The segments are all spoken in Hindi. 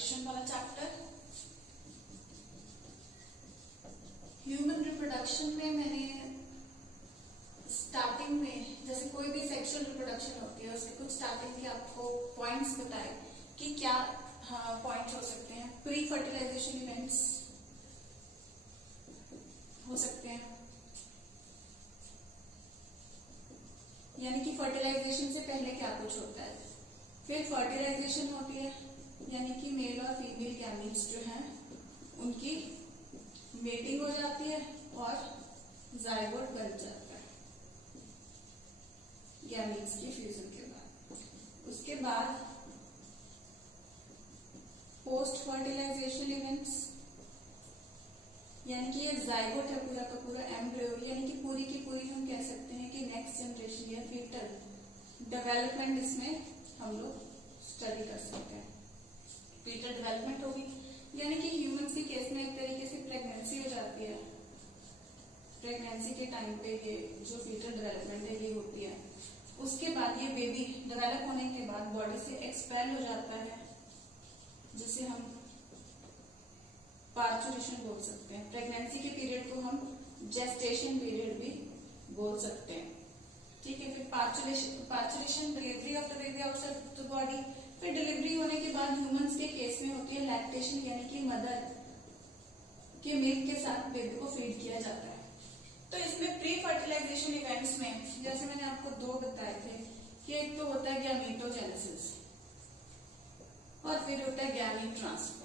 रिप्रोडक्शन वाला चैप्टर। ह्यूमन रिप्रोडक्शन में मैंने स्टार्टिंग में जैसे कोई भी सेक्सुअल रिप्रोडक्शन होती है उसके कुछ स्टार्टिंग के आपको पॉइंट्स बताए कि क्या पॉइंट्स हो सकते हैं। प्री फर्टिलाइजेशन इवेंट्स हो सकते हैं, यानी कि फर्टिलाइजेशन से पहले क्या कुछ होता है। फिर फर्टिलाइजेशन होती है, यानी कि मेल और फीमेल गैमीट्स जो हैं उनकी मेटिंग हो जाती है और जाइगोट बन जाता है गैमीट्स की फ्यूजन के बाद। उसके बाद पोस्ट फर्टिलाइजेशन इवेंट्स, यानी कि ये जाइगोट है पूरा का पूरा एम्ब्रियो, यानी कि पूरी की पूरी हम कह सकते हैं कि नेक्स्ट जनरेशन या फीटल डेवलपमेंट इसमें हम लोग स्टडी कर सकते हैं। फीटल डेवलपमेंट होगी, यानी कि ह्यूमंस के केस में एक तरीके से प्रेगनेंसी हो जाती है। प्रेगनेंसी के टाइम पे ये जो फीटल डेवलपमेंट है ये होती है। उसके बाद ये बेबी डेवलप होने के बाद बॉडी से एक्सपेल हो जाता है, जिसे हम पार्चुरेशन बोल सकते हैं। प्रेगनेंसी के पीरियड को हम जेस्टेशन पीरियड भी बोल सकते हैं। ठीक है, फिर parturition delivery of the baby outside the body. फिर डिलीवरी होने के बाद ह्यूमंस के केस में होती है लैक्टेशन, यानी कि मदर के मिल्क के साथ बेबी को फीड किया जाता है। तो इसमें प्री फर्टिलाइजेशन इवेंट्स में जैसे मैंने आपको दो बताए थे कि एक तो होता है गैमीटोजेनेसिस और फिर होता है गैमीट ट्रांसफर।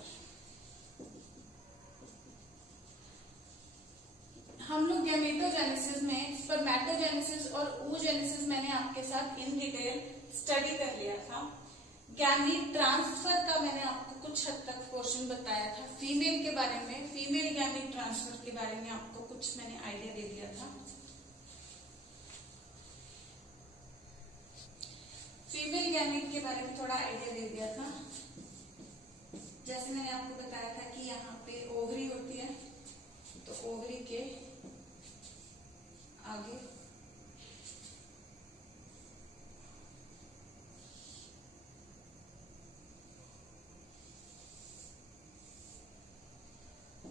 हम लोग गैमेटोजेनेसिस में स्पर्मेटोजेनेसिस और oogenesis मैंने आपके साथ इन डिटेल स्टडी कर लिया था। गैमीट ट्रांसफर का मैंने आपको कुछ हद तक क्वेश्चन बताया था। फीमेल के बारे में, फीमेल गैमीट ट्रांसफर के बारे में आपको कुछ मैंने आइडिया दे दिया था। फीमेल गैमीट के बारे में थोड़ा आइडिया दे दिया था। जैसे मैंने आपको बताया था कि यहाँ पे ओवरी होती है, तो ओवरी के आगे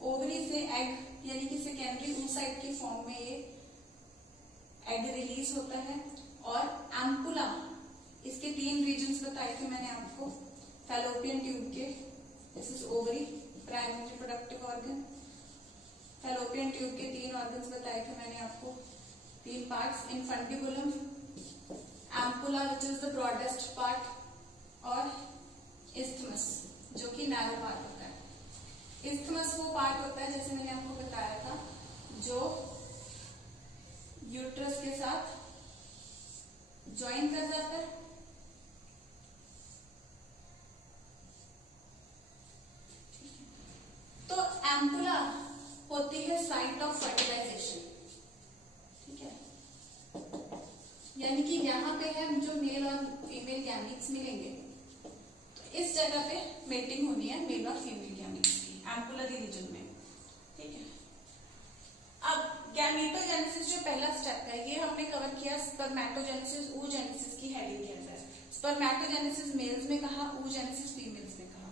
ओवरी से एग, यानी कि सेकेंडरी oocyte के फॉर्म में ये एग रिलीज होता है। और एम्पुला, इसके तीन रीजन्स बताए थे मैंने आपको फैलोपियन ट्यूब के। This is ovary, primary reproductive organ. Fallopian tube के तीन ऑर्गन्स बताए थे मैंने आपको, तीन parts, infundibulum, ampulla which is the broadest part, और इस्थमस जो कि नैरो पार्ट होता है। इस्थमस वो पार्ट होता है, जैसे मैंने आपको बताया था, जो यूट्रस के साथ ज्वाइन कर जाता है। तो एम्पुला होती है साइट ऑफ फर्टिलाइजेशन। ठीक है, यानी कि यहाँ पे है जो मेल और फीमेल गैमीट्स मिलेंगे, तो इस जगह पे मेटिंग होनी है मेल और फीमेल गैमीट्स की एम्पुलरी रीजन में। ठीक है, अब गैमेटोजेनेसिस जो पहला स्टेप है ये हमने कवर किया। स्पर्मेटोजेनेसिस, oogenesis की हेडिंग के अंदर। स्पर्मेटोजेनेसिस मेल्स में कहा, oogenesis फीमेल्स में कहा।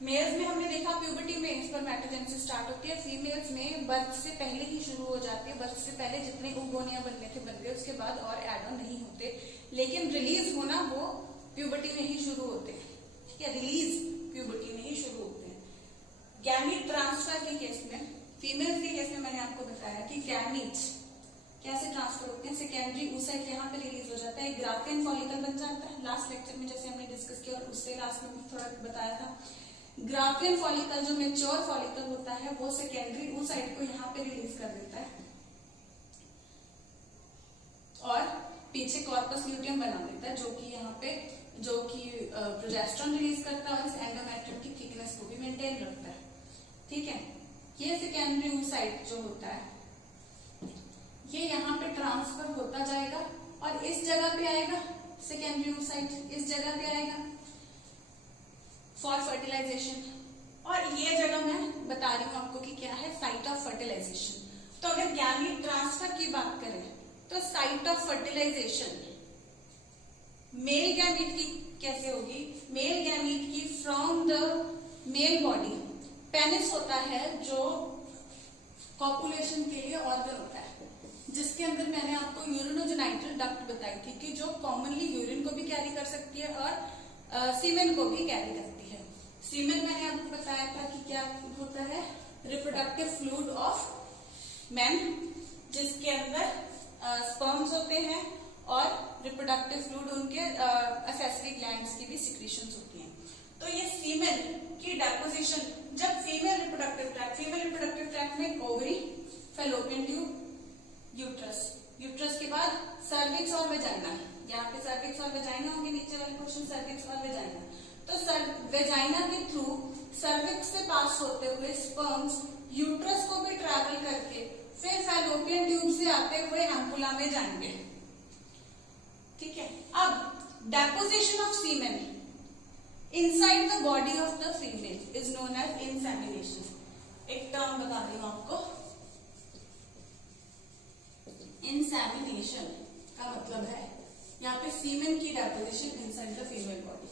मेल्स में हमने देखा प्यूबर्टी में स्पर्मेटोजेनेसिस स्टार्ट होती है, फीमेल्स में बर्थ से पहले ही शुरू हो जाती है। बर्थ से पहले जितने ओगोनिया बनने थे बन गए, उसके बाद और एड ऑन नहीं होते, लेकिन रिलीज होना वो प्यूबर्टी में ही शुरू होते हैं। ठीक है, रिलीज प्यूबर्टी में ही शुरू होते हैं। गैमीट ट्रांसफर के केस में, फीमेल्स के केस में मैंने आपको बताया कि गैमीट्स कैसे ट्रांसफर होते हैं। सेकेंडरी oocyte यहाँ पे रिलीज हो जाता है, ग्राफियन फॉलिकल बन जाता है। लास्ट लेक्चर में जैसे हमने डिस्कस किया और उससे लास्ट में भी थोड़ा बताया था, ग्राफियन फॉलिकल जो मेच्योर फॉलिकल होता है वो सेकेंडरी oocyte को यहाँ पे रिलीज कर देता है और पीछे कॉर्पस ल्यूटियम बना देता है, जो कि यहाँ पे जो कि प्रोजेस्टेरोन रिलीज करता है और इस एंडोमेट्रियम की थिकनेस को भी मेंटेन रखता है। ठीक है, ये सेकेंडरी oocyte जो होता है ये यहाँ पे ट्रांसफर होता जाएगा और इस जगह पे आएगा सेकेंडरी oocyte, इस जगह पे आएगा फॉर फर्टिलाइजेशन। और ये जगह मैं बता रही हूँ आपको कि क्या है, साइट ऑफ फर्टिलाइजेशन। तो अगर गैमीट ट्रांसफर की बात करें तो site of fertilization male gamete की कैसे होगी? मेल गैमीट की from the male body, penis होता है जो कॉपुलेशन के लिए ऑर्गन होता है, जिसके अंदर मैंने आपको यूरिनोजेनाइटल डक्ट बताई थी कि जो कॉमनली यूरिन को भी कैरी कर सकती है और सीमेन को भी कैरी करती है। सीमेन मैंने आपको बताया था कि क्या होता है, रिप्रोडक्टिव फ्लूइड ऑफ मैन, जिसके अंदर स्पर्म्स होते हैं और रिप्रोडक्टिव फ्लूइड उनके एसेसरी ग्लैंड्स की भी सिक्रीशंस होती हैं। तो ये सीमेन की डेपोजिशन जब फीमेल रिप्रोडक्टिव ट्रैक्ट में ओवरी, फैलोपियन ट्यूब, यूट्रस के बाद सर्विक्स और वेजाइना, यहाँ पे सर्विक्स और वेजाइना होंगे, नीचे वाले क्वेश्चन सर्विक्स और वेजाइना। तो वेजाइना के थ्रू सर्विक्स से पास होते हुए स्पर्म्स यूट्रस को भी ट्रैवल करके फिर फैलोपियन ट्यूब से आते हुए एम्पुला में जाएंगे। ठीक है, अब deposition of semen inside the body of the female is known as insemination. एक टर्म बता रही हूं आपको, इंसेमिनेशन का मतलब है यहाँ पे सीमेन की deposition inside the female body,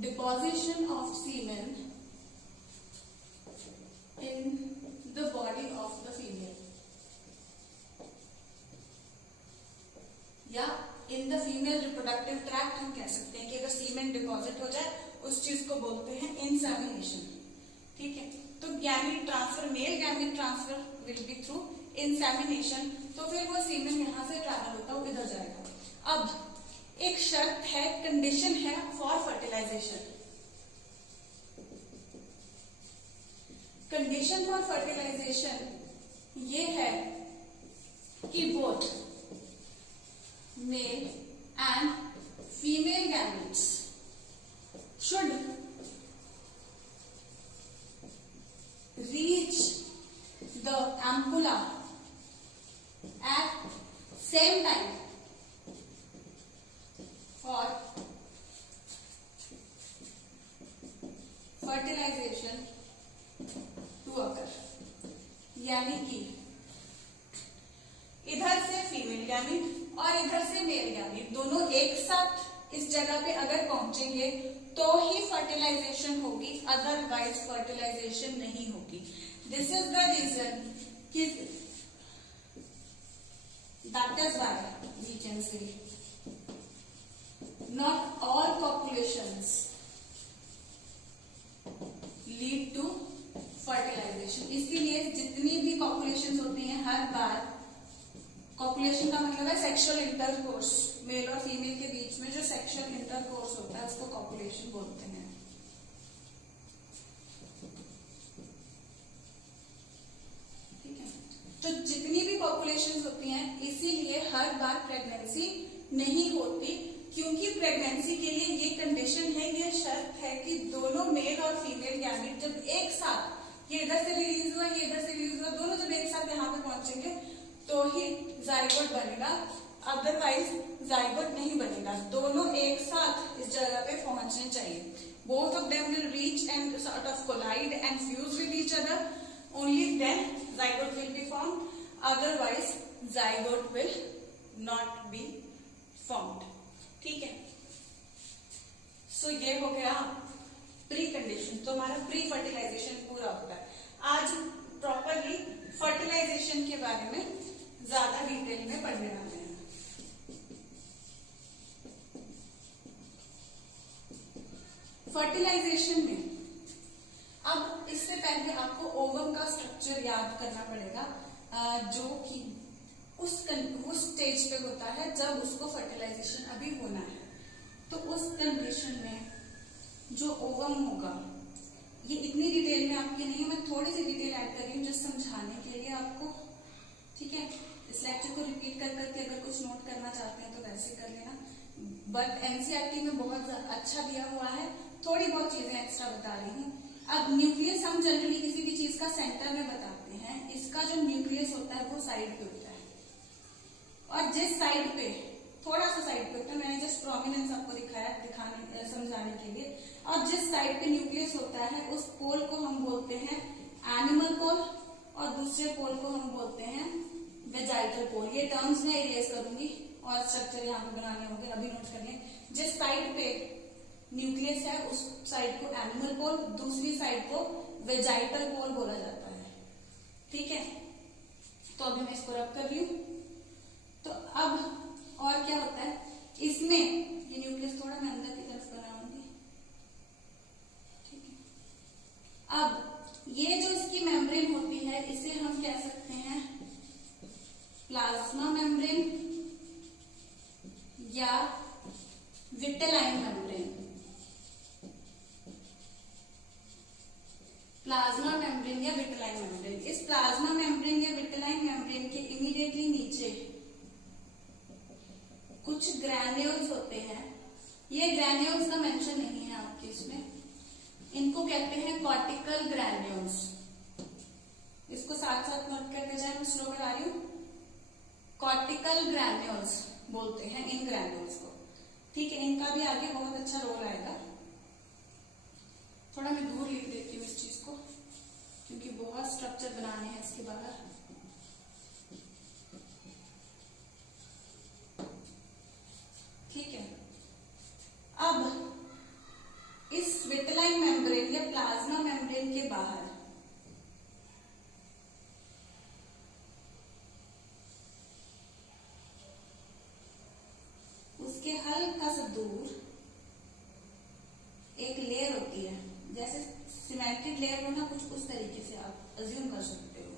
deposition of semen in the body of the female या in the female reproductive tract. हम कह सकते हैं कि अगर सीमेन डिपॉजिट हो जाए उस चीज को बोलते हैं इंसेमिनेशन। ठीक है, तो gamete transfer, male gamete transfer will be through insemination. तो फिर वो सीमेन यहां से ट्रैवल होता हुआ इधर जाएगा। अब एक शर्त है, कंडीशन है for fertilization. Condition for fertilization ये है कि both male and female gametes should reach the ampulla at same time for fertilization to occur। यानी कि इधर से फीमेल गैमीट और इधर से मेल गैमीट दोनों एक साथ इस जगह पे अगर पहुंचेंगे तो ही फर्टिलाइजेशन होगी, अदरवाइज फर्टिलाइजेशन नहीं होगी। दिस इज द रीजन कि that is why we can say not all populations lead to fertilization. इसीलिए जितनी भी पॉपुलेशंस होती हैं हर बार, कॉपुलेशन का मतलब है सेक्सुअल इंटरकोर्स, मेल और फीमेल के बीच में जो सेक्सुअल इंटरकोर्स होता है उसको कॉपुलेशन बोलते हैं। ठीक है, तो जितनी भी पॉपुलेशंस होती हैं इसीलिए हर बार प्रेगनेंसी नहीं होती, क्योंकि प्रेगनेंसी के लिए ये कंडीशन है, ये शर्त है कि दोनों मेल और फीमेल गैमीट जब एक साथ, ये इधर से रिलीज हुआ, ये इधर से रिलीज हुआ, दोनों जब एक साथ यहाँ पे पहुंचेंगे तो ही जाइगोट बनेगा, अदरवाइज जाइगोट नहीं बनेगा। दोनों एक साथ इस जगह पे पहुंचने चाहिए। Both of them will reach and sort of collide and fuse with each other, only then zygote will be formed, otherwise zygote will not be formed. ठीक है, सो ये हो गया प्री कंडीशन। तो हमारा प्री फर्टिलाइजेशन पूरा होता है। आज प्रॉपरली फर्टिलाइजेशन के बारे में ज्यादा डिटेल में पढ़ने वाले हैं। फर्टिलाइजेशन में अब इससे पहले आपको ओवम का स्ट्रक्चर याद करना पड़ेगा, जो कि उस स्टेज पे होता है जब उसको फर्टिलाइजेशन अभी होना है। तो उस कंडीशन में जो ओवम होगा, ये इतनी डिटेल में आपकी नहीं है, मैं थोड़ी सी डिटेल ऐड कर रही हूँ जस्ट समझाने के लिए आपको। ठीक है, इस लेक्चर को रिपीट कर करके अगर कुछ नोट करना चाहते हैं तो वैसे कर लेना, बट एनसीईआरटी में बहुत अच्छा दिया हुआ है, थोड़ी बहुत चीजें एक्स्ट्रा बता रही हूँ। अब न्यूक्लियस हम जनरली किसी भी चीज का सेंटर में बताते हैं, इसका जो न्यूक्लियस होता है वो साइड पे होता है, और जिस साइड पे, थोड़ा सा साइड पे होता है, मैंने जस्ट प्रोमिनेंस आपको दिखाया दिखाने समझाने के लिए। और जिस साइड पे न्यूक्लियस होता है उस पोल को हम बोलते हैं एनिमल पोल, और दूसरे पोल को हम बोलते हैं वेजाइटल पोल। ये टर्म्स मैं इरेज करूंगी और स्ट्रक्चर यहाँ पे बनाने होंगे, अभी नोट करिए। जिस साइड पे न्यूक्लियस है उस साइड को एनिमल पोल, दूसरी साइड को वेजाइटल पोल बोला जाता है। ठीक है, तो अभी मैं इसको रब कर रही हूं। तो अब और क्या होता है इसमें, ये न्यूक्लियस थोड़ा मैं अंदर की तरफ बनाऊंगी। ठीक है, अब ये जो इसकी मेम्ब्रेन होती है इसे हम कह सकते हैं प्लाज्मा मेम्ब्रेन या विटेलाइन मेम्ब्रेन। प्लाज्मा मेम्ब्रेन या विटेलाइन मेम्ब्रेन। इस प्लाज्मा मेम्ब्रेन या विटेलाइन मेम्ब्रेन के इमीडिएटली नीचे कुछ ग्रैन्यूल्स होते हैं। ये ग्रैन्यूल्स का मेंशन नहीं है आपके इसमें, इनको कहते हैं कॉर्टिकल ग्रैन्यूल्स। इसको साथ साथ नोट करके जाए, मैं स्लो करा रही हूं। कॉर्टिकल ग्रैन्यूल्स बोलते हैं इन ग्रैन्यूल्स को। ठीक है, इनका भी आगे बहुत अच्छा रोल आएगा। थोड़ा मैं दूर लिख देती हूँ इस चीज को, क्योंकि बहुत स्ट्रक्चर बनाने हैं इसके बाहर। ठीक है, अब इस विटेलाइन मेम्ब्रेन या प्लाज्मा मेम्ब्रेन के बाहर उसके हल्का सा दूर एक लेयर होती है, जैसे सीमेंटेड लेयर हो ना, कुछ उस तरीके से आप अज्यूम कर सकते हो।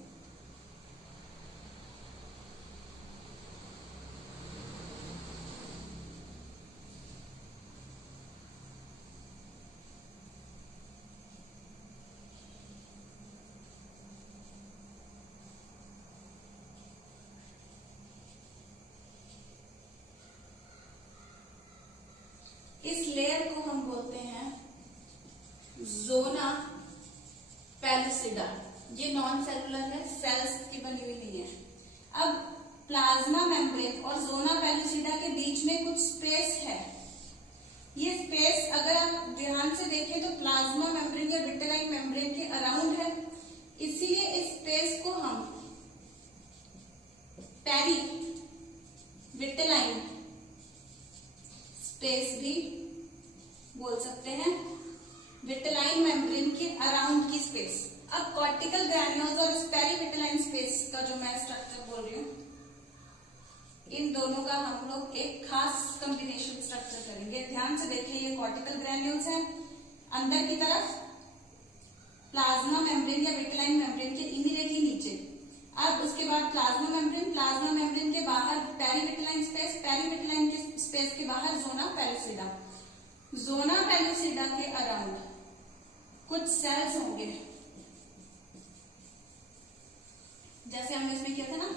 इस लेयर को हम बोलते हैं जोना पेलुसिडा। ये नॉन सेलुलर है, सेल्स की बनी हुई नहीं है। अब प्लाज्मा मेम्ब्रेन और जोना पेलुसिडा के बीच में कुछ स्पेस है। ये स्पेस अगर आप ध्यान से देखें तो प्लाज्मा मेम्ब्रेन या विटेलाइन मेम्ब्रेन के अराउंड है, इसीलिए इस स्पेस को हम पेरी विटेलाइन स्पेस भी बोल सकते हैं, विटेलाइन मेम्ब्रेन के अराउंड की स्पेस। अब कॉर्टिकल ग्रैन्यूल्स और पेरीविटेलाइन स्पेस का जो मैं स्ट्रक्चर बोल रही हूं, इन दोनों का हम लोग एक खास कॉम्बिनेशन स्ट्रक्चर करेंगे। ध्यान से देखिए, ये कॉर्टिकल ग्रैन्यूल्स है, अंदर की तरफ प्लाज्मा मेम्ब्रेन या विटेलाइन मेम्ब्रेन के इमीडिएटली नीचे। अब उसके बाद प्लाज्मा मेम्ब्रेन के बाहर पेरीविटेलाइन स्पेस, पेरीविटेलाइन के स्पेस के बाहर जोना पेलुसिडा। जोना पेलुसिडा के अराउंड कुछ सेल्स होंगे, जैसे हमने इसमें किया था ना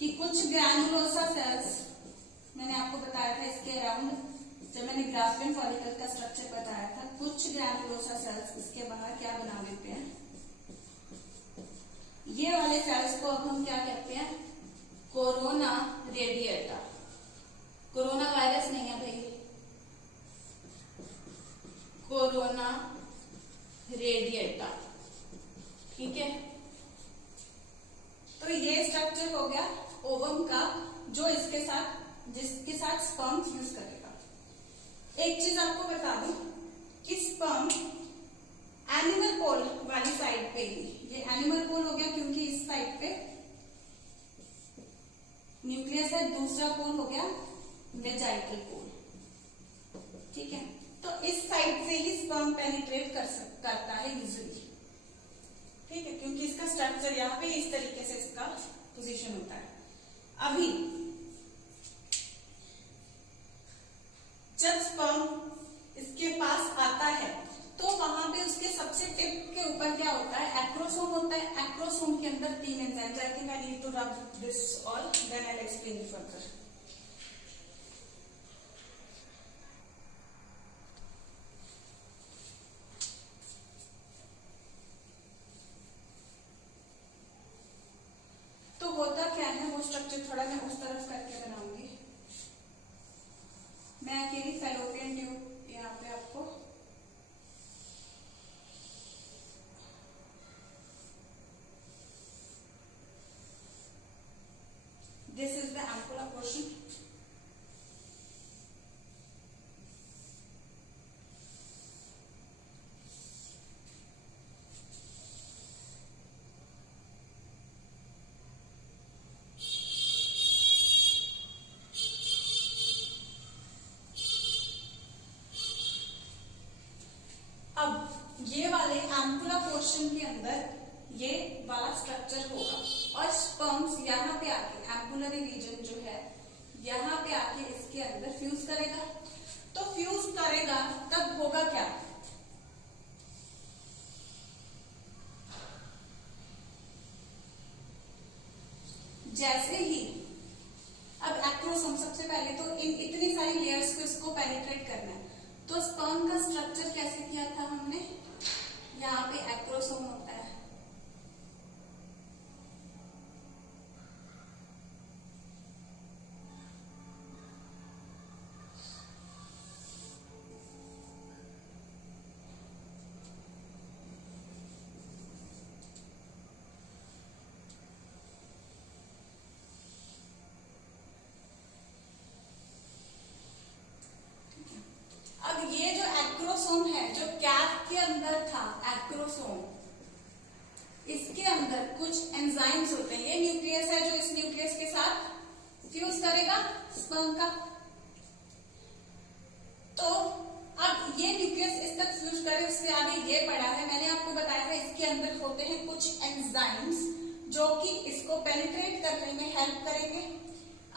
कि कुछ ग्रैनुलोसा सेल्स, मैंने आपको बताया था इसके अराउंड, जब मैंने ग्राफ्टिन फॉलिकल का स्ट्रक्चर बताया था। कुछ ग्रैनुलोसा सेल्स इसके बाहर क्या बना देते हैं, ये वाले सेल्स को अब हम क्या कहते हैं, कोरोना रेडिएटा। कोरोना वायरस नहीं है भाई, कोरोना रेडिएटा। ठीक है, तो ये स्ट्रक्चर हो गया ओवम का, जो इसके साथ जिसके साथ स्पर्म फ्यूज करेगा। एक चीज आपको बता दूं कि स्पर्म एनिमल पोल वाली साइड पे ही, ये एनिमल पोल हो गया क्योंकि इस साइड पे न्यूक्लियस है, दूसरा पोल हो गया वेजाइटल पोल। ठीक है, तो इस साइड से ही स्पर्म पेनिट्रेट करता है यूजुअली। ठीक है, क्योंकि इसका स्ट्रक्चर यहाँ पे इस तरीके से इसका पोजीशन होता है। अभी जब स्पर्म इसके पास आता है तो वहां पे उसके सबसे टिप के ऊपर क्या होता है, एक्रोसोम होता है। एक्रोसोम के अंदर 3 enzymes. I think I need to rub this all, then I will explain you further. तो होता क्या है, वो स्ट्रक्चर थोड़ा मैं उस तरफ करके बनाऊंगी। मैं अकेली फैलोपियन ट्यूब यहाँ पे आपको this is the ampulla portion. अब ये वाले एम्पुला पोर्शन के अंदर ये वाला स्ट्रक्चर होगा और स्पर्म्स यहाँ पे आके एम्पुलरी रीजन जो है यहाँ पे आके इसके अंदर फ्यूज करेगा। तो फ्यूज करेगा तब होगा क्या, जैसे ही अब एक्रोसोम सबसे पहले तो इन इतनी सारी लेयर्स को इसको पेनिट्रेट करना है। तो स्पर्म का स्ट्रक्चर कैसे किया था हमने, यहाँ पे एक्रोसोम होता है, अब ये जो एक्रोसोम है जो कैप के अंदर था एक्रोसोम, इसके अंदर कुछ एंजाइम्स होते हैं। ये न्यूक्लियस है जो इस न्यूक्लियस के साथ फ्यूज करेगा स्पर्म का। तो अब ये न्यूक्लियस इस तक फ्यूज करे, उससे आगे ये पड़ा है, मैंने आपको बताया था इसके अंदर होते हैं कुछ एंजाइम्स जो कि इसको पेनिट्रेट करने में हेल्प करेंगे।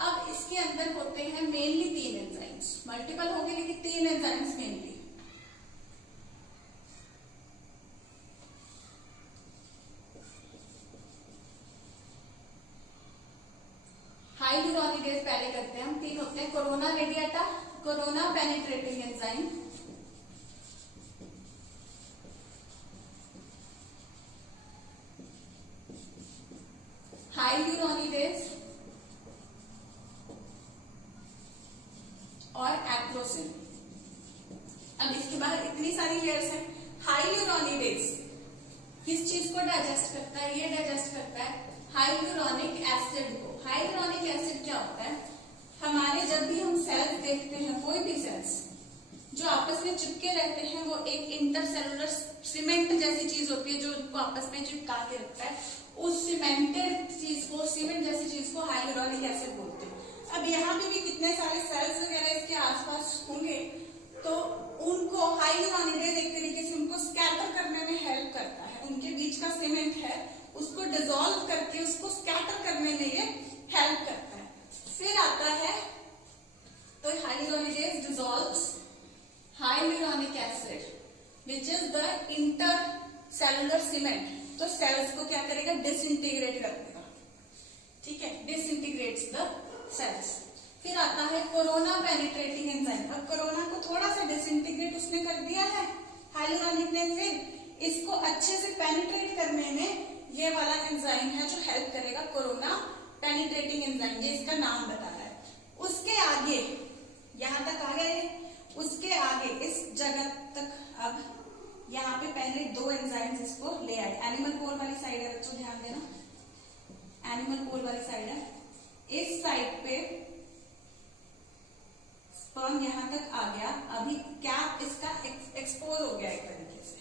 अब इसके अंदर होते हैं मेनली 3 एंजाइम्स, मल्टीपल होंगे लेकिन 3 एंजाइम्स मेनली। हाइल्यूरोनिडेज पहले करते हैं हम, 3 होते हैं। Corona radiata, corona penetrating enzyme, hyaluronidase और एक्रोसिन। अब इसके बाद इतनी सारी लेयर्स हैं। हाइल्यूरोनिडेज किस चीज को डाइजेस्ट करता है, ये डाइजेस्ट करता है हाइल्यूरोनिक एसिड को। हाइल्यूरोनिक एसिड क्या होता है, हमारे जब भी हम सेल्स देखते हैं, कोई भी सेल्स जो आपस में चिपके रहते हैं, वो एक इंटरसेलुलर सीमेंट जैसी चीज होती है जो उनको आपस में चिपका के रखता है। उस सीमेंटेड चीज को, सीमेंट जैसी चीज को हाइल्यूरोनिक एसिड बोलते हैं। अब यहाँ पे भी कितने सारे सेल्स वगैरह इसके आसपास होंगे, तो उनको हाइल्यूरोनिडेज एक तरीके से उनको स्कैटर करने में हेल्प करता है। उनके बीच का सीमेंट है उसको डिसॉल्व करके उसको स्कैटर करने में ये हेल्प करता है। फिर आता है तो hyaluronidase dissolves hyaluronic acid which is the intercellular cement. तो सेल्स को क्या करेगा, डिसइंटीग्रेट कर देगा, ठीक है, डिसइंटीग्रेट्स द सेल्स। फिर आता है कोरोना पेनिट्रेटिंग एंजाइम। अब कोरोना को थोड़ा सा डिसइंटीग्रेट उसने कर दिया है हाइल्यूरोनिक ने, फिर इसको अच्छे से पेनिट्रेट करने में ये वाला एंजाइम है जो हेल्प करेगा, कोरोना पेनिट्रेटिंग एंजाइम, ये इसका नाम बता रहा है। उसके आगे यहां तक आ गए, उसके आगे इस जगह तक अब यहाँ पे पहले 2 एंजाइम्स इसको ले आए। एनिमल पोल वाली साइड है बच्चों, ध्यान देना, एनिमल पोल वाली साइड है। इस साइड पे स्पर्म यहां तक आ गया, अभी कैप इसका एक्सपोज हो गया एक तरीके से।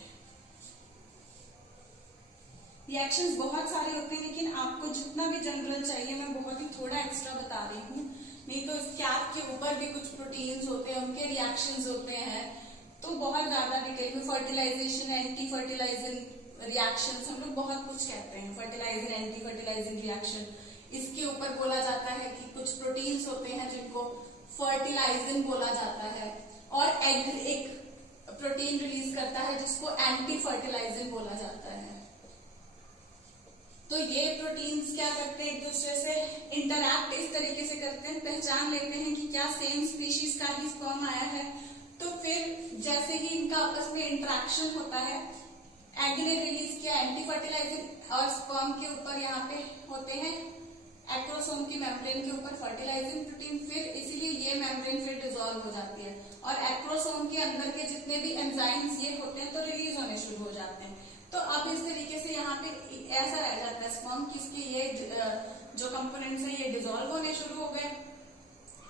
रिएक्शंस बहुत सारे होते हैं लेकिन आपको जितना भी जनरल चाहिए मैं बहुत ही थोड़ा एक्स्ट्रा बता रही हूँ, नहीं तो इस कैप के ऊपर भी कुछ प्रोटीन्स होते हैं, उनके रिएक्शंस होते हैं, तो बहुत ज्यादा डिटेल में फर्टिलाइजेशन, एंटी फर्टिलाइजिंग रिएक्शंस, हम लोग बहुत कुछ कहते हैं, फर्टिलाइजर एंटी फर्टिलाइजिंग रिएक्शन। इसके ऊपर बोला जाता है कि कुछ प्रोटीन्स होते हैं जिनको फर्टिलाइजिंग बोला जाता है, और एग एक प्रोटीन रिलीज करता है जिसको एंटी फर्टिलाइजिंग बोला जाता है। तो ये प्रोटीन्स क्या करते हैं, एक दूसरे से इंटरैक्ट इस तरीके से करते हैं, पहचान लेते हैं कि क्या सेम स्पीशीज का ही स्पर्म आया है। तो फिर जैसे ही इनका आपस में इंटरेक्शन होता है, एग ने रिलीज किया एंटी फर्टिलाइजिंग और स्पर्म के ऊपर यहाँ पे होते हैं एक्रोसोम की मेम्ब्रेन के ऊपर फर्टिलाइजिंग प्रोटीन, फिर इसीलिए ये मेम्ब्रेन फिर डिसॉल्व हो जाती है और एक्रोसोम के अंदर के जितने भी एंजाइम्स ये होते हैं तो रिलीज होने शुरू हो जाते हैं। तो अब इस तरीके से यहाँ पे ऐसा रह जाता है स्पर्म किसके ये जो कंपोनेंट्स है ये डिसॉल्व होने शुरू हो गए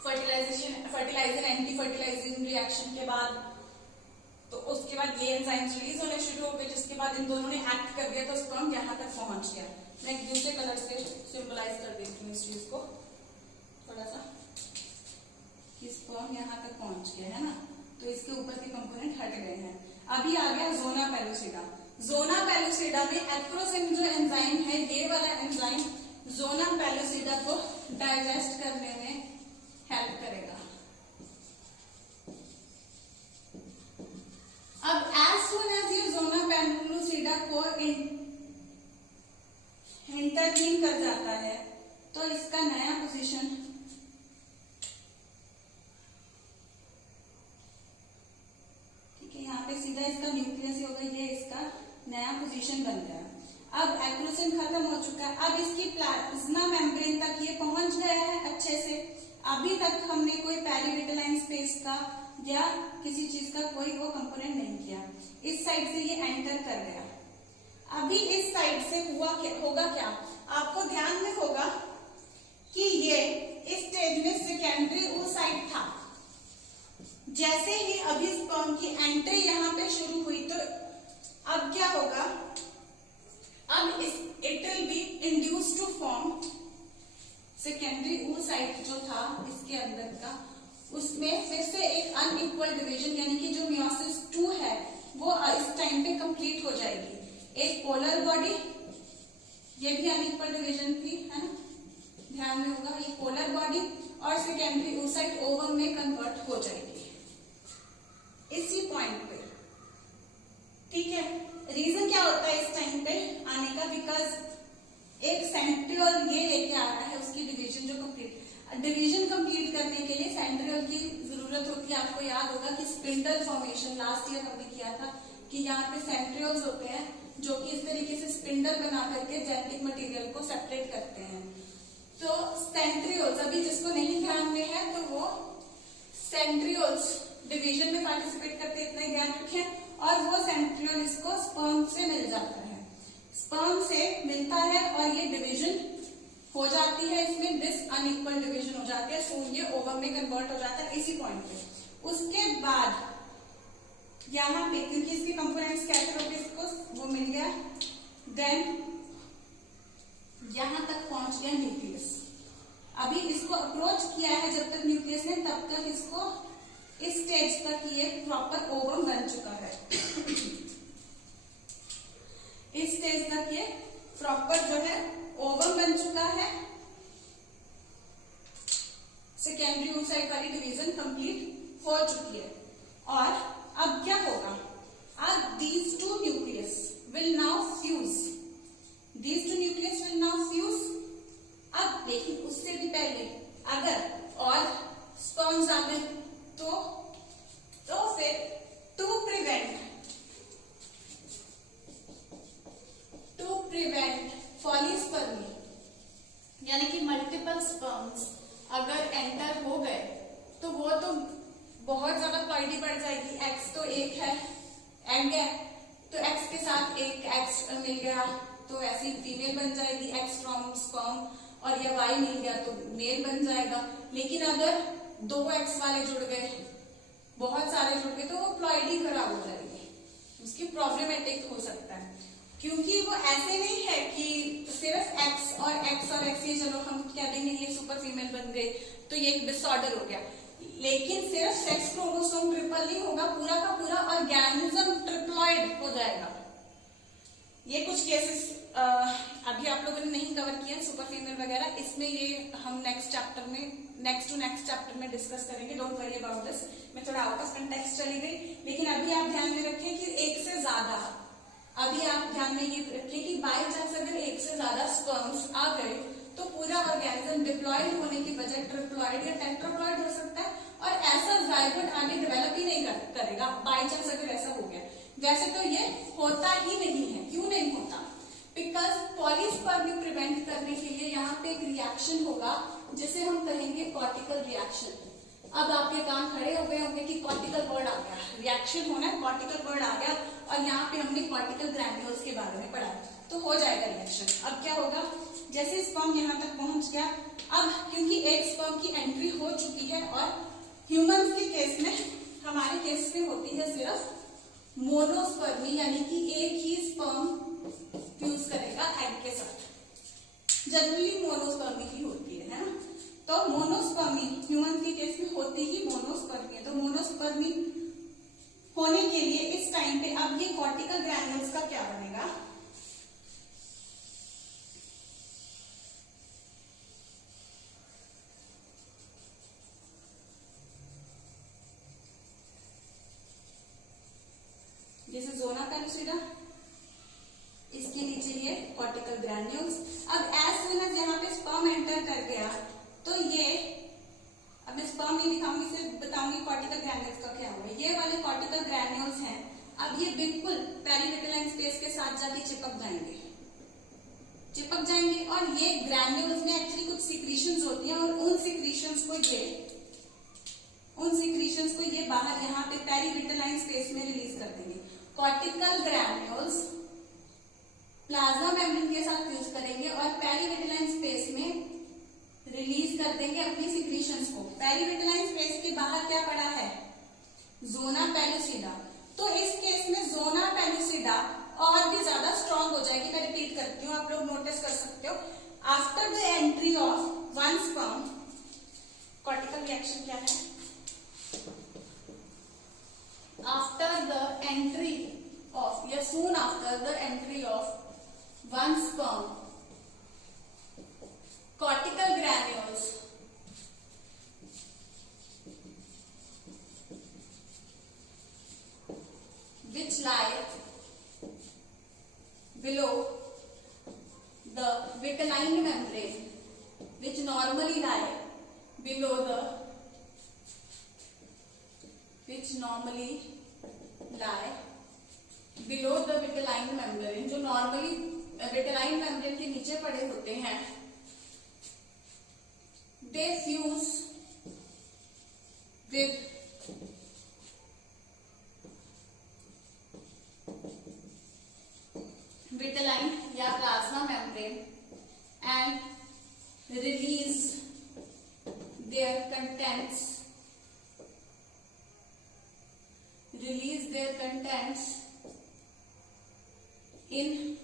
फर्टिलाइजर एंटी फर्टिलाइजिंग रिएक्शन के बाद। तो उसके बाद ये एंजाइम्स रिलीज होने शुरू हो गए, जिसके बाद इन दोनों ने एक्ट कर दिया तो स्पर्म यहाँ तक पहुंच गया। मैं एक दूसरे कलर से सिंबलाइज कर देती हूँ इस चीज को थोड़ा सा, कि स्पर्म यहाँ तक पहुंच गया है ना, तो इसके ऊपर के कंपोनेंट हट गए हैं। अभी आ गया जोना पेलुसिडा। जोना पेलुसिडा में एक्रोसिन जो एंजाइम है, ये वाला एंजाइम जोना पेलुसिडा को डाइजेस्ट करने में हेल्प करेगा। अब एज सुन एज ये जोना पेलुसिडा को इंटरवीन कर जाता है तो इसका नया पोजीशन यहाँ पे सीधा इसका न्यूक्लियस होगा, ये इसका नया पोजीशन बन गया। अब एक्रोसिन खत्म हो चुका है, अब इसकी प्लाज्मा मेम्ब्रेन तक ये पहुंच गया है अच्छे से। अभी तक हमने कोई पेरीविटलाइन स्पेस का या किसी चीज का कोई वो कंपोनेंट नहीं किया। इस साइड से ये एंटर कर गया। अभी इस साइड से होगा क्या, आपको ध्यान में होगा कि ये इस स्टेज में सेकेंडरी oocyte था। जैसे ही अभी स्पर्म की एंट्री यहाँ पे शुरू हुई तो अब क्या होगा, अब it will be induce to form secondary oocyte जो था इसके अंदर का, उसमें फिर से एक अनइक्वल डिवीजन यानी कि जो मियोसिस 2 है वो इस टाइम पे कंप्लीट हो जाएगी। एक पोलर बॉडी, ये भी अनइक्वल डिवीजन थी है ना, ध्यान में होगा, ये पोलर बॉडी और सेकेंडरी oocyte ओवम में कन्वर्ट हो जाएगी इसी पॉइंट पे। ठीक है, रीजन क्या होता है इस टाइम पे आने का, बिकॉज एक सेंट्रियोल ये लेके आ रहा है उसकी डिवीजन जो डिवीजन कंप्लीट करने के लिए सेंट्रियोल की जरूरत होती है। आपको याद होगा कि स्पिंडल फॉर्मेशन लास्ट ईयर हमने किया था कि यहाँ पे सेंट्रियोल्स होते हैं जो कि इस तरीके से स्पिंडल बना करके जेनेटिक मटेरियल को सेपरेट करते हैं। तो सेंट्रियोल्स, अभी जिसको नहीं ध्यान में है तो वो सेंट्रियोल्स डिवीजन में पार्टिसिपेट करते, इतना ही ध्यान रखें। और वो सेंट्रियोल इसको स्पर्म से मिल जाता है, स्पर्म से मिलता है और ये डिवीजन हो जाती है, इसमें डिस अनइक्वल डिवीजन हो जाती है, सून ये ओवम में कन्वर्ट हो जाता है इसी पॉइंट पे। उसके बाद यहाँ पे क्योंकि इसके कंपोनेंट्स कैसे होते इसको वो मिल गया, देन यहां तक पहुंच गया न्यूक्लियस। अभी इसको अप्रोच किया है जब तक न्यूक्लियस ने, तब तक इसको इस स्टेज तक ये प्रॉपर ओवम बन चुका है। इस स्टेज तक ये प्रॉपर जो है ओवम बन चुका है, सेकेंडरी oocyte वाली डिवीजन कंप्लीट हो चुकी है। और अब क्या होगा, अब these two nucleus will now fuse, these two nucleus will now fuse। अब लेकिन उससे भी पहले अगर और स्पर्म्स आ गए तो फिर टू प्रिवेंट पॉलीस्पर्मी यानी कि मल्टीपल स्पर्म्स अगर एंटर हो गए तो वो तो बहुत ज्यादा क्वालिटी बढ़ जाएगी। एक्स तो एक है, एग है, तो एक्स के साथ एक एक्स मिल गया तो ऐसी फीमेल बन जाएगी, एक्स फ्रॉम स्पर्म, और या वाई मिल गया तो मेल बन जाएगा। लेकिन अगर 2 एक्स वाले जुड़ गए, बहुत सारे जुड़ गए, तो वो प्लॉइडी खराब हो जाएगी, उसकी प्रॉब्लमेटिक हो सकता है। क्योंकि वो ऐसे नहीं है कि सिर्फ एक्स और एक्स ये चलो हम कह देंगे ये सुपर फीमेल बन गई तो ये एक डिसऑर्डर हो गया, लेकिन सिर्फ सेक्स क्रोमोसोम ट्रिपल नहीं होगा, पूरा का पूरा ऑर्गेनिज्म ट्रिप्लॉइड हो जाएगा। ये कुछ केसेस अभी आप लोगों ने नहीं कवर किया सुपर फीमेल वगैरह, इसमें ये हम नेक्स्ट टू नेक्स्ट चैप्टर में डिस्कस करेंगे, डोंट वरी अबाउट दिस। मैं थोड़ा आउट ऑफ कंटेक्स्ट चली गई, लेकिन अभी आप ध्यान में रखें कि एक से ज्यादा, अभी आप ध्यान में ये रखें कि बाय चांस अगर एक से ज्यादा स्पर्म्स आ गए तो पूरा ऑर्गेनिज्म डिप्लॉयड होने की बजाय ट्रिप्लॉयड या टेट्राप्लॉयड हो सकता है, और ऐसा जायगोट आगे डेवलप ही नहीं करेगा बाय चांस अगर ऐसा हो गया। वैसे तो ये होता ही नहीं है, क्यों नहीं होता, बिकॉज पॉलीस्पर्मी प्रिवेंट करने के लिए यहाँ पे एक रिएक्शन होगा जिसे हम कहेंगे कॉर्टिकल रिएक्शन। अब आपके कान खड़े हो गए होंगे कि कॉर्टिकल वर्ड आ गया, रिएक्शन होना है, कॉर्टिकल वर्ड आ गया, और यहाँ पे हमने कॉर्टिकल ग्रैन्यूल्स के बारे में पढ़ा, तो हो जाएगा रिएक्शन। अब क्या होगा, जैसे स्पर्म यहाँ तक पहुंच गया, अब क्योंकि एक स्पर्म की एंट्री हो चुकी है और ह्यूमंस के केस में, हमारे केस में होती है सिर्फ मोनोस्पर्मी, यानी कि एक ही स्पर्म फ्यूज करेगा एग के साथ। जनरली मोनोस्पर्मी ही होती है ना, तो मोनोस्पर्मी ह्यूमन के केस में होती ही मोनोस्पर्मी है। तो मोनोस्पर्मी होने के लिए इस टाइम पे अब ये कॉर्टिकल ग्रैन्यूल्स का क्या बनेगा, जैसे जोना पेलुसिडा, इसके नीचे ये कॉर्टिकल ग्रैन्यूल्स। अब एज सून एज यहाँ पे स्पर्म एंटर कर गया, तो ये, अब मैं स्पर्म नहीं दिखाऊंगी, सिर्फ बताऊंगी कॉर्टिकल ग्रैन्यूल्स का क्या हुआ। ये वाले कॉर्टिकल ग्रैन्यूल्स हैं, अब ये बिल्कुल पेरिविटलाइन स्पेस के साथ जाके चिपक जाएंगे और ये ग्रैन्यूल्स में एक्चुअली कुछ सिक्रीशंस होती हैं और उन सिक्रीशंस को ये बाहर यहाँ पे पेरिविटलाइन स्पेस में रिलीज कर देंगे। कॉर्टिकल ग्रैन्यूल्स प्लाज्मा मेम्ब्रेन के साथ फ्यूज करेंगे और पेरिविटलाइन स्पेस में रिलीज कर देंगे अपनी सिक्रीशंस को। पेरिविटलाइन स्पेस के बाहर क्या पड़ा है, जोना पेलुसिडा। तो इस केस में जोना पेलुसिडा और भी ज्यादा स्ट्रांग हो जाएगी। मैं रिपीट करती हूँ, आप लोग नोटिस कर सकते हो। After the entry of one sperm, cortical reaction क्या है, after the entry of, या soon after the entry of one sperm, cortical granules which lie below the vitelline membrane, which normally lie below the, vitelline membrane, जो नॉर्मली विटेलाइन मेम्ब्रेन के नीचे पड़े होते हैं, they fuse with vitelline या plasma membrane and release their contents in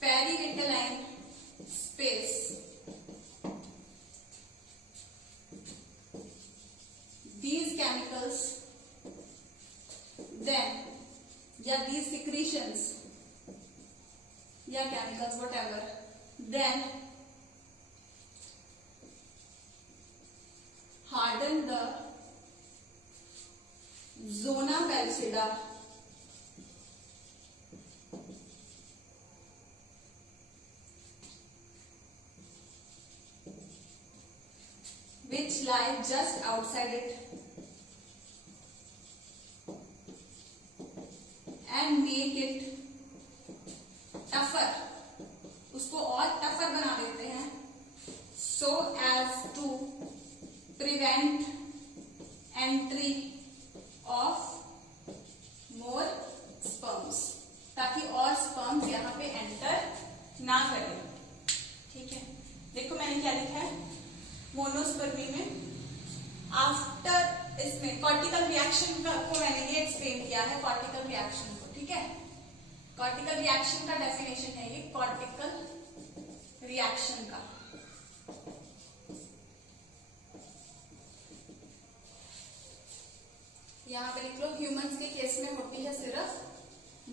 perivitelline space. These chemicals then, या these secretions या chemicals whatever, then harden the zona pellucida which lie just outside it and make it tougher, उसको और tougher बना देते हैं, so as to prevent entry of more sperms, ताकि और sperms यहाँ पे enter ना करें। ठीक है, देखो मैंने क्या लिखा है, मोनोस्पर्मी में आफ्टर, इसमें कॉर्टिकल रिएक्शन को मैंने ये एक्सप्लेन किया है, कॉर्टिकल रिएक्शन को। ठीक है, कॉर्टिकल रिएक्शन का डेफिनेशन है ये, कॉर्टिकल रिएक्शन का। यहाँ पे लिख लो, ह्यूमंस के केस में होती है सिर्फ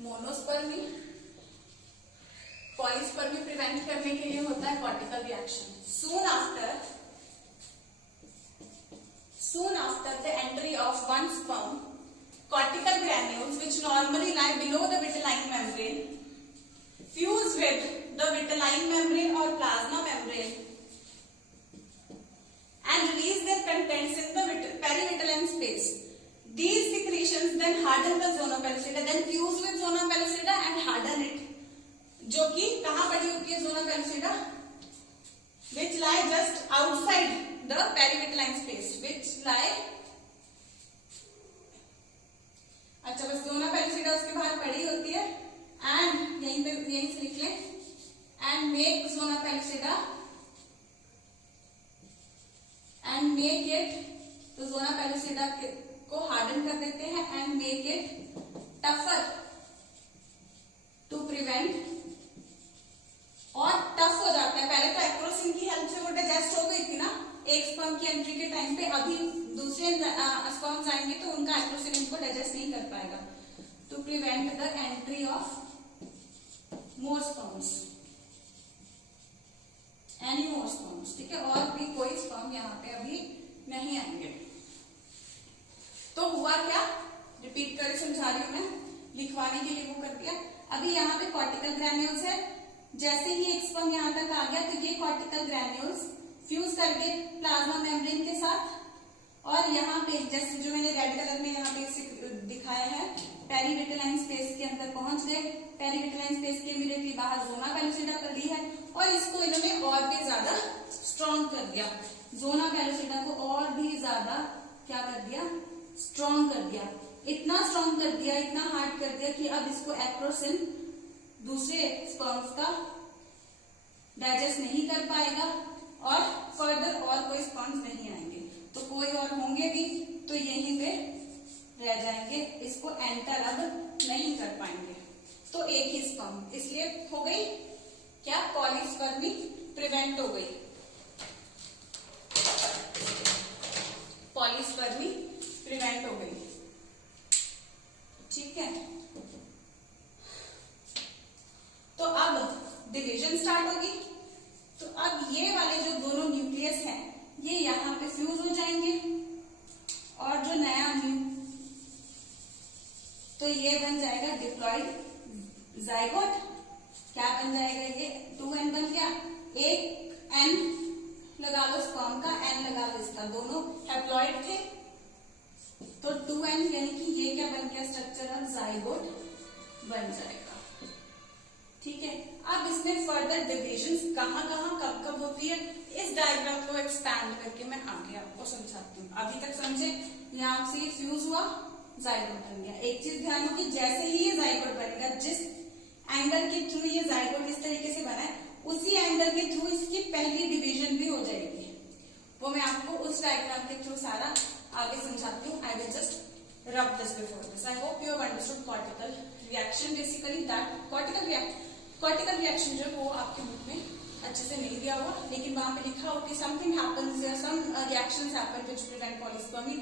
मोनोस्पर्मी, पॉलीस्पर्मी प्रिवेंट करने के लिए होता है cortical reaction. Soon after the entry of one sperm, cortical granules which normally lie below the vitelline membrane fuse with the vitelline membrane or plasma membrane and release their contents in the perivitelline space. These secretions then harden the zona pellucida, then fuse with zona pellucida and harden it, जो कि कहाँ पड़ी होती है zona pellucida, which lie just outside the perivitelline space, which lie अच्छा बस जोना पेलिसिडा उसके बाहर पड़ी होती है एंड यहीं से लिख लें and make zona pellucida and make it, तो जोना पेलिसिडा को हार्डन कर देते हैं and make it tougher to prevent, और टफ हो जाता है। पहले तो एक्रोसिन की हेल्प से वो डाइजेस्ट हो गई थी ना एक स्पर्म की एंट्री के टाइम पे, अभी दूसरे स्पर्म्स आएंगे तो उनका एक्रोसिन इनको डाइजेस्ट नहीं कर पाएगा। To prevent the entry of more sperms, any more sperms, ठीक है, और भी कोई स्पर्म यहाँ पे अभी नहीं आएंगे। तो हुआ क्या, रिपीट कर समझा रही हूं मैं, लिखवाने के लिए वो कर दिया। अभी यहाँ पे कॉर्टिकल ग्रैन्यूल्स है, जैसे ही एक स्पर्म यहाँ तक आ गया तो ये कॉर्टिकल ग्रैन्यूल्स फ्यूज करके प्लाज्मा मेम्ब्रेन के साथ, और यहाँ पे जैसे जो मैंने रेड कलर में यहाँ पे दिखाया है पेरीविटेलाइन स्पेस के अंदर पहुंच गए। पेरीविटेलाइन स्पेस के इमीडिएटली बाहर जोना पेलिसिडा कर ली है और इसको इन्होंने और भी ज्यादा स्ट्रॉन्ग कर दिया। जोना पेलिसिडा को और भी ज्यादा क्या कर दिया, स्ट्रॉन्ग कर दिया। इतना स्ट्रॉन्ग कर दिया, इतना हार्ड कर दिया कि अब इसको एक्रोसिन दूसरे स्पर्म्स का डाइजेस्ट नहीं कर पाएगा और फर्दर और कोई स्पर्म्स नहीं आएंगे। तो कोई और होंगे भी तो यहीं पे रह जाएंगे, इसको एंटर अब नहीं कर पाएंगे। तो एक ही स्पर्म, इसलिए हो गई क्या, पॉलीस्पर्मी प्रिवेंट हो गई, पॉलीस्पर्मी प्रिवेंट हो गई, ठीक है। तो अब डिवीजन स्टार्ट होगी। तो अब ये वाले जो दोनों न्यूक्लियस हैं ये यहाँ पे फ्यूज हो जाएंगे और जो नया तो ये बन जाएगा डिप्लॉइड जाइगोट। क्या बन जाएगा ये, 2n बन गया, एक n लगा लो स्पर्म का, n लगा लो इसका, दोनों हैप्लॉइड थे तो 2n, यानी कि ये क्या बन गया, स्ट्रक्चर ऑफ जाइगोट बन जाएगा, ठीक है। अब इसमें फर्दर डिविजन कहाँ कब कब होती है, इस डायग्राम को एक्सपैंड करके मैं आगे आपको समझाती हूँ। अभी तक समझे, यहाँ से फ्यूज हुआ, जाइगोट बन गया। एक चीज ध्यान होगी, जैसे ही ये जाइगोट बनेगा, जिस एंगल के थ्रू ये जाइगोट इस तरीके से बना है, उसी एंगल के थ्रू इसकी पहली डिवीजन भी हो जाएगी। वो मैं आपको उस डायग्राम के थ्रू सारा आगे समझाती हूँ। I will just rub this before this. I hope you have understood cortical reaction. Basically that cortical reaction जो वो आपके बुक में अच्छे से नहीं दिया हुआ, लेकिन वहां पे लिखा हो कि समथिंग हैपेंस या some reactions happen which prevent polyspermy.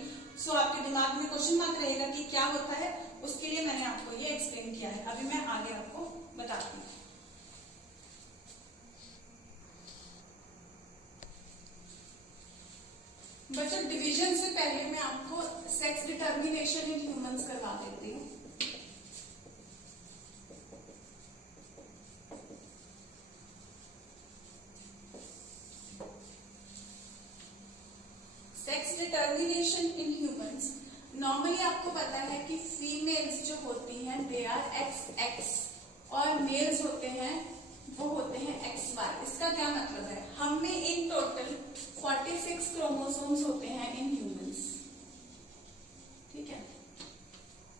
So आपके दिमाग में क्वेश्चन मार्क रहेगा कि क्या होता है, उसके लिए मैंने आपको ये एक्सप्लेन किया है। अभी मैं आगे आपको बताती हूँ। बच्चों, डिवीजन से पहले मैं आपको सेक्स डिटर्मिनेशन इन ह्यूमंस करवा देती हूँ। Sex determination in humans, normally आपको पता है कि फीमेल्स जो होती हैं दे आर XX और मेल्स होते हैं वो होते हैं XY। इसका क्या मतलब है, हम में इन टोटल 46 क्रोमोसोम्स होते हैं इन ह्यूमंस, ठीक है।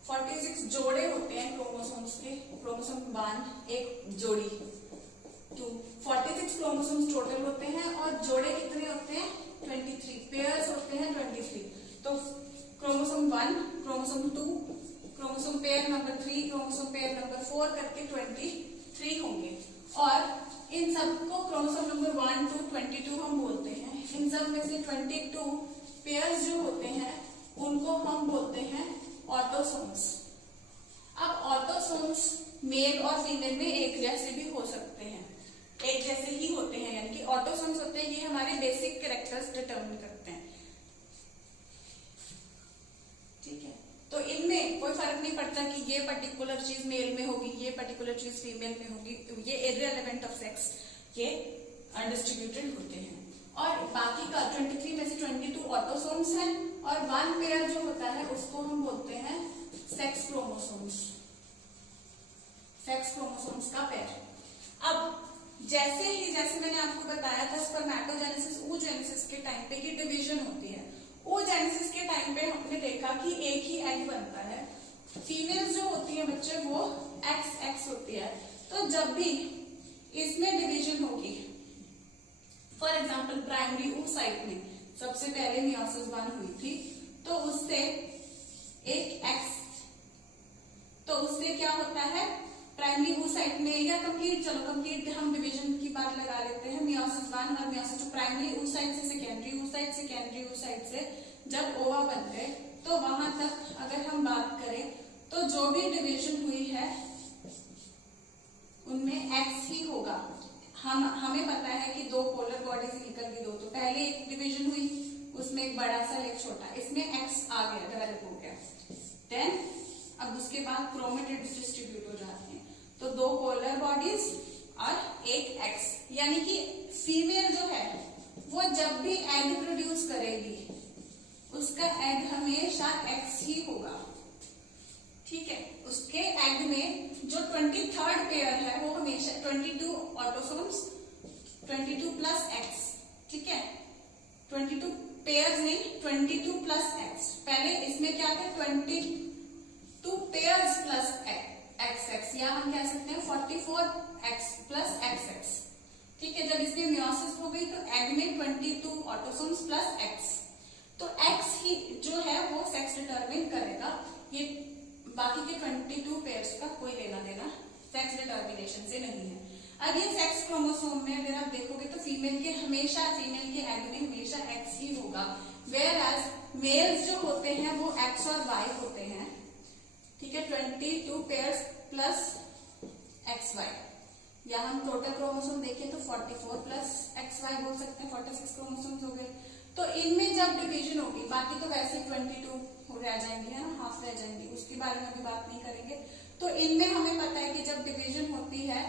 46 जोड़े होते हैं क्रोमोसोम्स के, क्रोमोसोम 1 एक जोड़ी, 2 46 क्रोमोसोम्स टोटल होते हैं और जोड़े कितने होते हैं, 23 पेयर्स होते हैं 23। तो chromosome 1, chromosome 2, chromosome pair number 3, chromosome pair number 4 करके 23 होंगे। और इन सबको क्रोमोसोम नंबर 1 to 22 हम बोलते हैं। इन सब में से 22 पेयर्स जो होते हैं उनको हम बोलते हैं ऑटोसोम्स। अब ऑटोसोम्स मेल और फीमेल में एक जैसे भी हो सकते हैं, एक जैसे ही होते हैं, यानी कि ऑटोसोम्स होते हैं, ये हमारे बेसिक कैरेक्टर्स डिटरमिन करते हैं, ठीक है। तो इनमें कोई फर्क नहीं पड़ता कि ये पर्टिकुलर चीज मेल में होगी, ये पर्टिकुलर चीज फीमेल में होगी, ये इररिलेवेंट ऑफ सेक्स, ये अनडिस्ट्रीब्यूटेड होते हैं। और बाकी का 23 में से 22 ऑटोसोम्स हैं और 1 पेयर जो होता है उसको हम बोलते हैं सेक्स क्रोमोसोम्स, सेक्स क्रोमोसोम्स का पेयर। अब जैसे मैंने आपको बताया था स्पर्मेटोजेनेसिस oogenesis के टाइम पे की डिवीजन होती है। oogenesis के टाइम पे हमने देखा कि एक ही एग बनता है फीमेल्स जो होती है बच्चे वो XX होती है। तो जब भी इसमें डिवीजन होगी, फॉर एग्जाम्पल प्राइमरी oocyte में सबसे पहले मियोसिस वन हुई थी, तो उससे एक X, तो उससे क्या होता है प्राइमरी oocyte में या कंप्लीट, चलो कंप्लीट हम डिवीजन की बात लगा लेते हैं, मियोसिस वन और मियोसिस टू, प्राइमरी oocyte से सेकेंडरी oocyte, सेकेंडरी oocyte से जब ओवा बनते तो वहां तक अगर हम बात करें तो जो भी डिवीजन हुई है उनमें X ही होगा। हमें पता है कि दो पोलर बॉडीज निकल गई दो, तो पहले एक डिवीजन हुई उसमें एक बड़ा सा एक छोटा, इसमें X आ गया, डेवलप हो गया। देन अब उसके बाद क्रोमेटिड्स डिस्ट्रीब्यूट हो जाते हैं, तो दो पोलर बॉडीज और एक X, यानी कि फीमेल जो है वो जब भी एग प्रोड्यूस करेगी उसका एग हमेशा X ही होगा। ठीक है, उसके एग में जो 23rd पेयर है वो हमेशा 22 ऑटोसोम्स, 22 प्लस X, ठीक है, 22 पेयर्स नहीं 22 प्लस X। पहले इसमें क्या था 22 पेयर्स प्लस XX, या हम कह सकते हैं 44X प्लस XX। ठीक है, जब इसमें मियोसिस हो गई तो एग में 22 ऑटोसोम्स प्लस X, तो X ही जो है वो सेक्स डिटरमिन करेगा। ये बाकी के 22 पेयर्स का कोई लेना देना सेक्स डिटर्मिनेशन से नहीं है। अब ये सेक्स क्रोमोसोम में अगर आप देखोगे तो फीमेल के एग में हमेशा X ही होगा, वेयर एज मेल्स जो होते हैं वो X और Y होते हैं। ठीक है, 22 पेयर्स प्लस XY, या हम टोटल क्रोमोसोम देखें तो 44 प्लस XY बोल सकते हैं, 46 क्रोमोसोम्स हो गए। तो इनमें जब डिवीजन होगी, बाकी तो वैसे 22 रह जाएंगे, है ना, हाफ रह जाएंगे, उसके बारे में भी बात नहीं करेंगे। तो इनमें हमें पता है कि जब डिवीजन होती है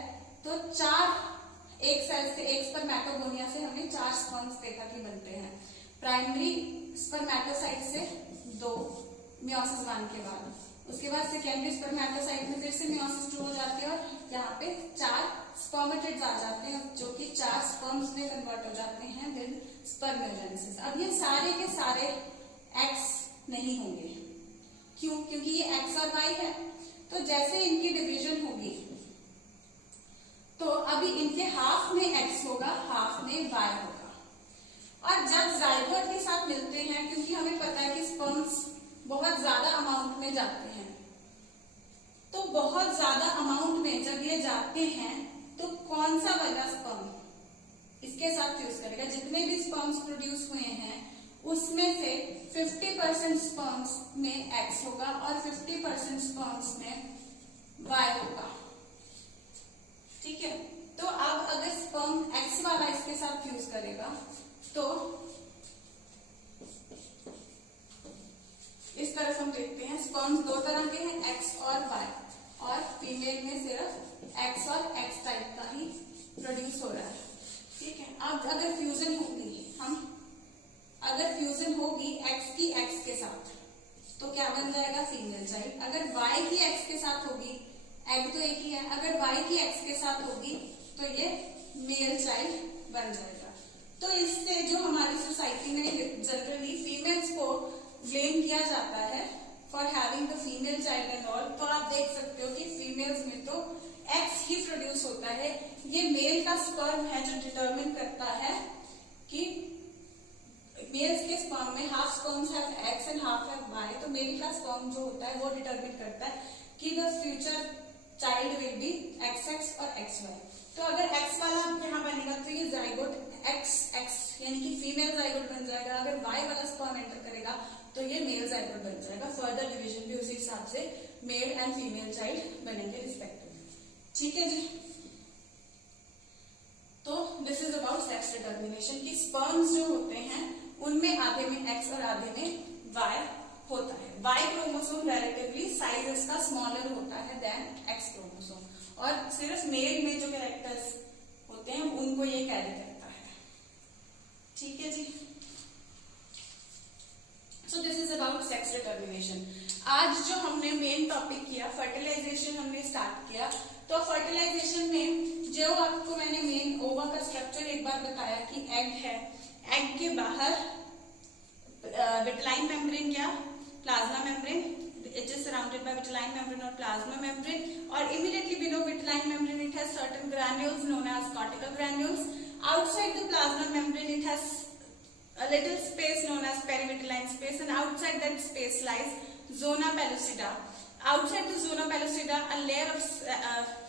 तो 4 एक सेल से, एक स्पर्मेटोगोनिया से हमें 4 स्पर्म्स देखा कि बनते हैं। प्राइमरी स्पर्मेटोसाइट से 2 मियोसिस वन के बाद, उसके बाद सेकेंडरी स्पर्मेटोसाइट में फिर से मियोसिस 2 हो जाती है और यहाँ पे 4 स्पर्मेटिड्स आ जाते हैं जो कि 4 स्पर्म्स में कन्वर्ट हो जाते हैं विद स्पर्मियोजेनेसिस। अब ये सारे के सारे X नहीं होंगे, क्यों? क्योंकि ये X और Y है। तो जैसे इनकी डिवीजन होगी तो अभी इनके हाफ में X होगा, हाफ में Y होगा। और जब जाइगोट के साथ मिलते हैं, क्योंकि हमें पता है कि स्पर्म्स बहुत ज्यादा अमाउंट में जाते हैं, तो बहुत ज्यादा अमाउंट में जब ये जाते हैं तो कौन सा वाला स्पर्म इसके साथ फ्यूज करेगा? जितने भी स्पर्म्स प्रोड्यूस हुए हैं उसमें से 50% स्पर्म्स में X होगा और 50% स्पर्म्स में Y होगा। ठीक है, तो अब अगर स्पर्म X वाला इसके साथ फ्यूज करेगा तो इस तरफ हम देखते हैं स्पर्म्स दो तरह के हैं, X और Y, और फीमेल में सिर्फ X और X टाइप का ही प्रोड्यूस हो रहा है। ठीक है, अब अगर फ्यूजन होगी X की X के साथ तो क्या बन जाएगा? Female child. अगर Y की X के साथ होगी, एग तो एक ही है, अगर Y की X के साथ होगी तो ये मेल चाइल्ड बन जाएगा। तो इससे जो हमारी सोसाइटी में जनरली फीमेल्स को ब्लेम किया जाता है for having the female child and all, तो आप देख सकते हो कि फीमेल्स में तो X ही प्रोड्यूस होता है। ये मेल का स्पर्म है जो डिटरमिन करता है कि मेल्स के स्पर्म में half sperms have X and half have Y, तो मेल का स्पर्म जो होता है वो डिटरमिन करता है कि the future child will be XX और XY। तो अगर X वाला यहाँ बनेगा तो ये जाइगोट XX यानी कि फीमेल जाइगोट बन जाएगा। अगर Y वाला स्पर्म एंटर करेगा तो ये मेल जाइगोट बन जाएगा। फर्दर डिवीजन भी उसी हिसाब से मेल एंड फीमेल चाइल्ड बनेंगे रिस्पेक्टिवली। ठीक है जी, तो this is about sex determination की स्पर्म्स जो होते हैं उनमें आधे में X और आधे में Y होता है। Y क्रोमोसोम रिलेटिवली साइज इसका स्मॉलर होता है देन X क्रोमोसोम, और सिर्फ मेल में जो कैरेक्टर्स होते हैं उनको ये कैरी करता है। ठीक है जी, so this is about sex determination. आज जो हमने मेन टॉपिक किया फर्टिलाइजेशन हमने स्टार्ट किया, तो फर्टिलाइजेशन में जो आपको मैंने मेन ओवा का स्ट्रक्चर एक बार बताया कि एग है, एग के बाहर विटलाइन मेम्ब्रेन क्या, plasma membrane, it is surrounded by vitelline membrane or plasma membrane, or immediately below vitelline membrane it has certain granules known as cortical granules. Outside the plasma membrane it has a little space known as perivitelline space, and outside that space lies zona pellucida. Outside the zona pellucida a layer of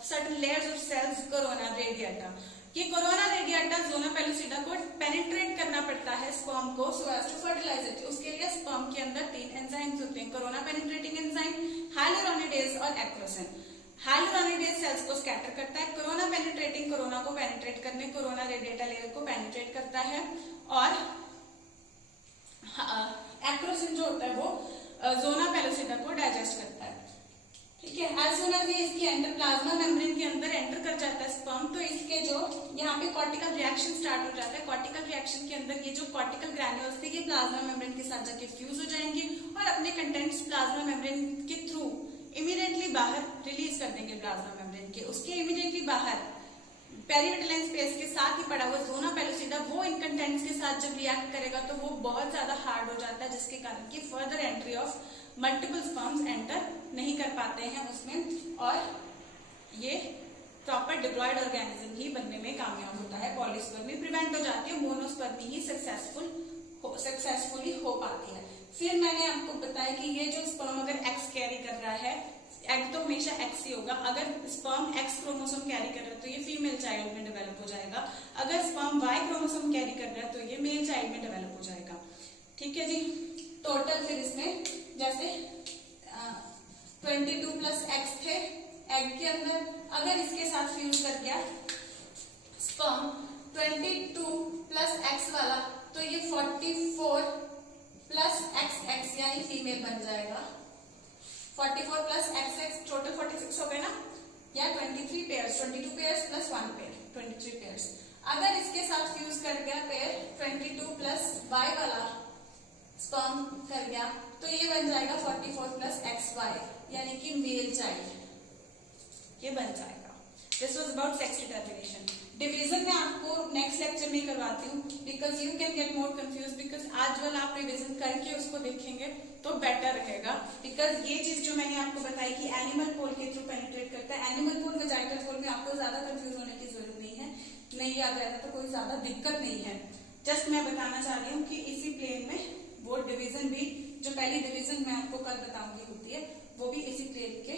certain layers of cells, corona radiata. ये कोरोना रेडिएटा जोना पेलुसिडा को पेनिट्रेट करना पड़ता है स्पर्म को so as to fertilize it. उसके लिए स्पर्म के अंदर 3 एंजाइम्स होते हैं, कोरोना पेनिट्रेटिंग एंजाइम, हाइलुरोनिडेज और एक्रोसिन। हाइलुरोनिडेज सेल्स को स्कैटर करता है, कोरोना पेनिट्रेटिंग कोरोना को पेनिट्रेट करने कोरोना रेडिएटा लेयर को पेनिट्रेट करता है, और एक्रोसिन जो होता है वो जोना पेलुसिडा को डाइजेस्ट करता है। ठीक है, एज सून एज ये इसकी एंटर प्लाज्मा मेम्ब्रेन के अंदर एंटर कर जाता है स्पर्म, तो इसके जो यहाँ पे कॉर्टिकल रिएक्शन स्टार्ट हो जाता है। कॉर्टिकल रिएक्शन के अंदर ये जो कॉर्टिकल ग्रैन्यूल्स थे ये प्लाज्मा मेम्ब्रेन के साथ जाके फ्यूज हो जाएंगे और अपने कंटेंट्स प्लाज्मा मेम्ब्रेन के थ्रू इमीडिएटली बाहर रिलीज कर देंगे प्लाज्मा मेम्ब्रेन के। उसके इमीडिएटली बाहर पेरिविटलाइन स्पेस के साथ ही पड़ा हुआ जोना पेलुसिडा वो इन कंटेंट्स के साथ जब रिएक्ट करेगा तो वो बहुत ज्यादा हार्ड हो जाता है, जिसके कारण की further entry of multiple sperms enter नहीं कर पाते हैं उसमें, और ये प्रॉपर डिप्लॉयड ऑर्गेनिज्म ही बनने में कामयाब होता है। पॉलीस्पर्मी प्रिवेंट हो जाती है, मोनोस्पर्मी ही सक्सेसफुली हो पाती है। फिर मैंने आपको बताया कि ये जो स्पर्म अगर एक्स कैरी कर रहा है, एग तो हमेशा एक्स ही होगा, अगर स्पर्म एक्स क्रोमोसोम कैरी कर रहा है तो ये फीमेल चाइल्ड में डेवलप हो जाएगा, अगर स्पर्म वाई क्रोमोसोम कैरी कर रहा है तो ये मेल चाइल्ड में डेवलप हो जाएगा। ठीक है जी, टोटल फिर इसमें जैसे 22 प्लस एक्स थे एग के अंदर, अगर इसके साथ फ्यूज कर गया स्पर्म 22 प्लस एक्स वाला तो ये 44 प्लस एक्स एक्स यानी फीमेल बन जाएगा। 44 प्लस एक्स एक्स टोटल 46 हो गए ना, या 23 pairs, 22 pairs plus 1 pair 23 pairs. अगर इसके साथ फ्यूज कर गया पेयर 22 प्लस वाई वाला स्पर्म कर गया तो ये बन जाएगा 44 प्लस एक्स वाई यानी कि मेल चाइल्ड, ये बन जाएगा। This was about sex determination. Division में आपको नेक्स्ट लेक्चर में करवाती हूँ because you can get more confuse, because आज वाला आप रिविजन करके उसको देखेंगे तो बेटर रहेगा। बिकॉज ये चीज जो मैंने आपको बताई कि एनिमल पोल के थ्रू पेनिट्रेट करता है, एनिमल पोल वेजाइटल पोल में आपको ज्यादा कंफ्यूज होने की जरूरत नहीं है, नहीं याद रहता तो कोई ज्यादा दिक्कत नहीं है। जस्ट मैं बताना चाह रही हूँ कि इसी प्लेन में वो डिवीजन भी जो पहली डिवीजन मैं आपको कल बताऊंगी होती है वो भी इसी प्लेन के